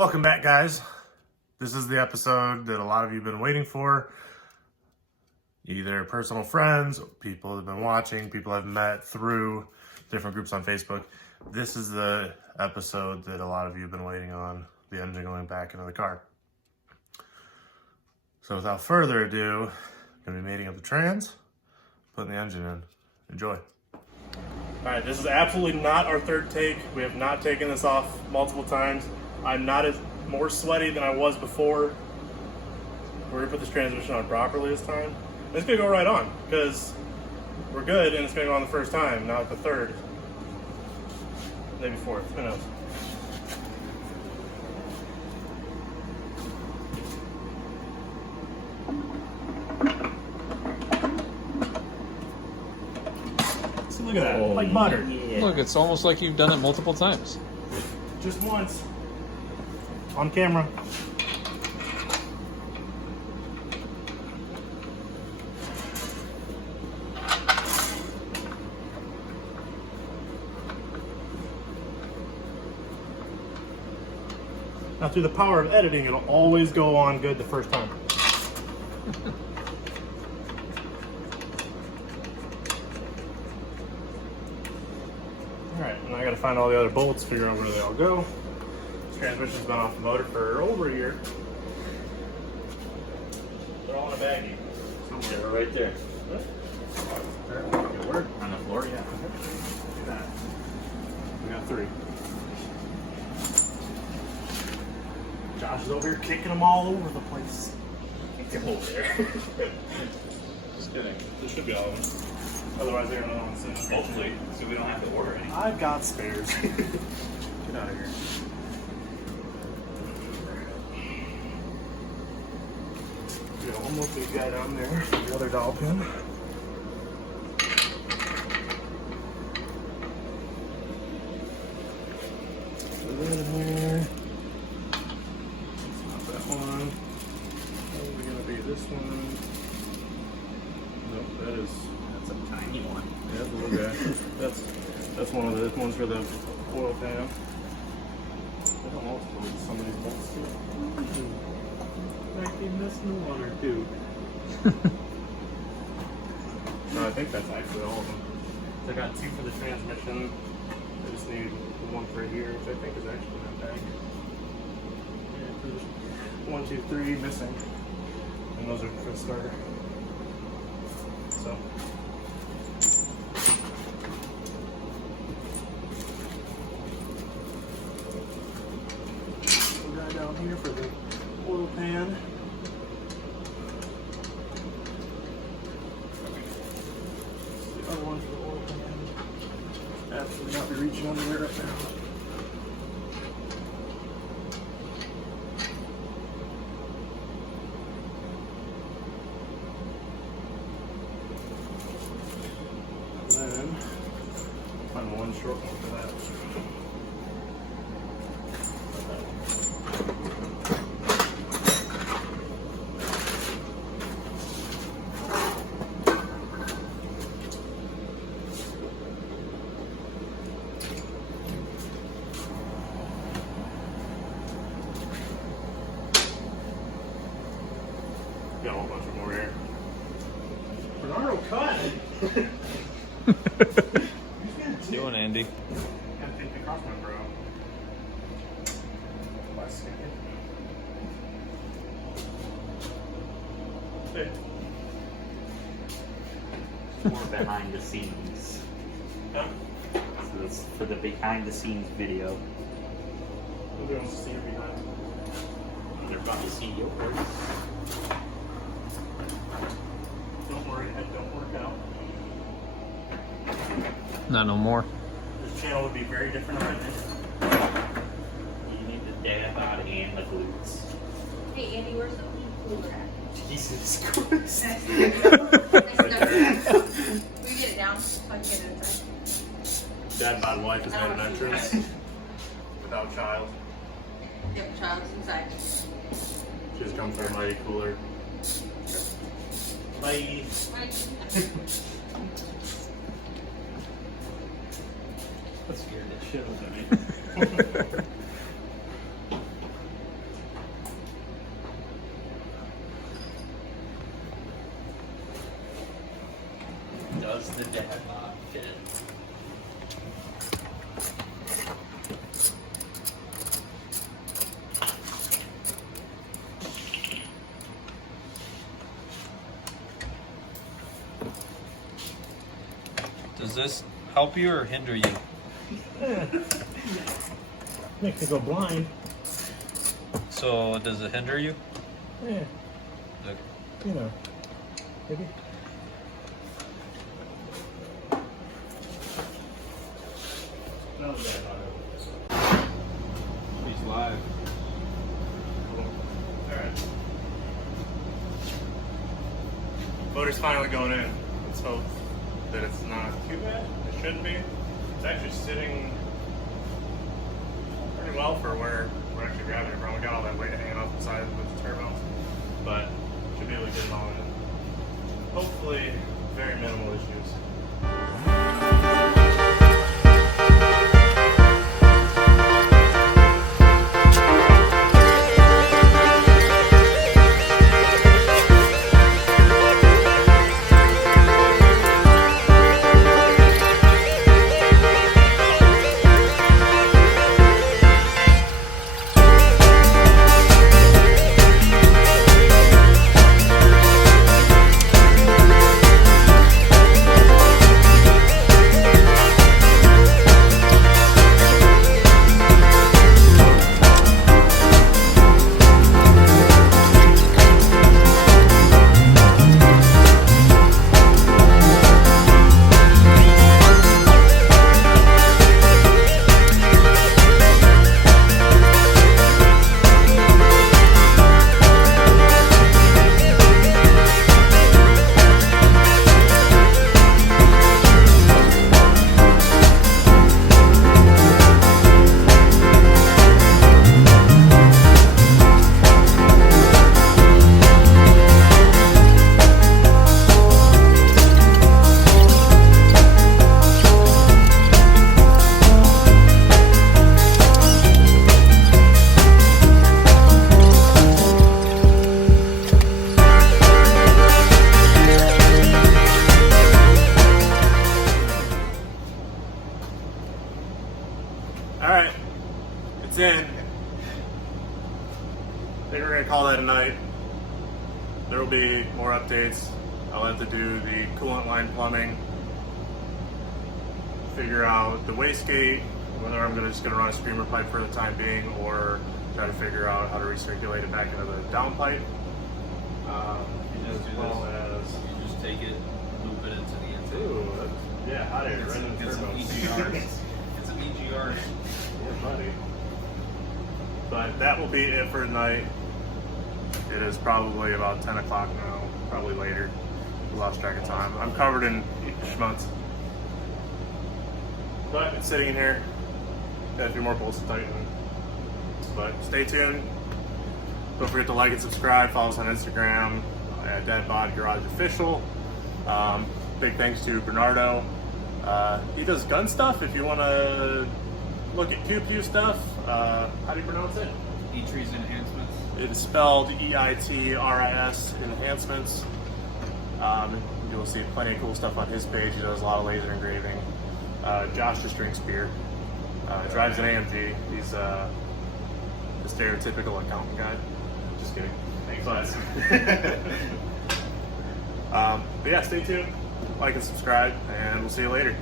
Welcome back, guys. This is the episode that a lot of you have been waiting for. Either personal friends, people have been watching, people I've met through different groups on Facebook. This is the episode that a lot of you have been waiting on, the engine going back into the car. So without further ado, I'm going to be mating up the trans, putting the engine in. Enjoy. Alright, this is absolutely not our third take. We have not taken this off multiple times. I'm not as more sweaty than I was before. We're going to put this transmission on properly this time. It's going to go right on, because we're good and it's going to go on the first time, not the third. Maybe fourth, who knows. See, look at that, like butter. Yeah. Look, it's almost like you've done it multiple times. Just once. On camera. Now, through the power of editing, it'll always go on good the first time. Alright, and I gotta find all the other bolts, figure out where they all go. This transmission's been off the motor for over a year. They're all in a baggie. Somewhere right there. Good work. On the floor, yeah. Look at that. We got 3. Josh is over here kicking them all over the place. Kick them over there. Just kidding. This should be all of them. Otherwise, they're not on the same. Hopefully, so we don't have to order any. I've got spares. Get out of here. We got one more big guy down there. The other dowel pin. Put that in there. Not that one. Probably gonna be this one. Nope, that is. That's a tiny one. Yeah, the little guy. That's one of the ones for the oil pan. I don't know if somebody's bolts too. Like they missing one or two. No, I think that's actually all of them. I got 2 for the transmission. I just need one for here, which I think is actually in that bag. Yeah, 1, 2, 3 missing. And those are for the starter. So. Guy down here for the oil pan. The other one for the oil pan. Absolutely not be reaching under there right now. And then find one short one for that. Got a whole bunch of more here. Bernardo, cut! Doing, Andy. Gotta take the cross member out. Plastic. Hey. More behind the scenes. Huh? So it's for the behind the scenes video. Nobody wants to see her behind. They're about to see yours. Don't worry, that don't work out. Not no more. This channel would be very different if I did. You need the dab out and the glutes. Hey Andy, where's the weed cooler at? Jesus Christ. Next to the we get it down so I can get it inside. Dad, my wife has made an entrance without child. Yep, child's inside. She's come for a mighty cooler. Bye. Right. That scared the shit out of me. this help you or hinder you? Makes me go blind. So does it hinder you? Yeah, Look. you know. Maybe. No, She's live. Alright. Motor's finally going in. Let's hope that it's not too bad. It shouldn't be. It's actually sitting pretty well for where we're actually grabbing it from. We got all that weight hanging off the side with the turbo. But should be able to get it all in. Hopefully, very minimal issues. Alright, it's in. I think we're gonna call that a night. There will be more updates. I'll have to do the coolant line plumbing, figure out the wastegate, whether I'm just gonna run a streamer pipe for the time being, or try to figure out how to recirculate it back into the downpipe. You just do this. You just take it, loop it into the intake. Ooh, yeah, hot air, right in the Get some turbo. EGRs. Get some EGRs. Yeah, buddy. But that will be it for tonight. It is probably about 10 o'clock now, probably later. We lost track of time. I'm covered in schmutz. But it's sitting in here. Got a few more bolts to tighten. But stay tuned. Don't forget to like and subscribe. Follow us on Instagram at Dead Bod Garage Official. Big thanks to Bernardo. He does gun stuff. If you want to look at pew stuff, how do you pronounce it? E36 enhancements. It's spelled EITRIS Enhancements. You'll see plenty of cool stuff on his page. He does a lot of laser engraving. Josh just drinks beer. Drives an AMG. He's the stereotypical accountant guy. Just kidding. Thanks, but yeah, stay tuned. Like and subscribe, and we'll see you later.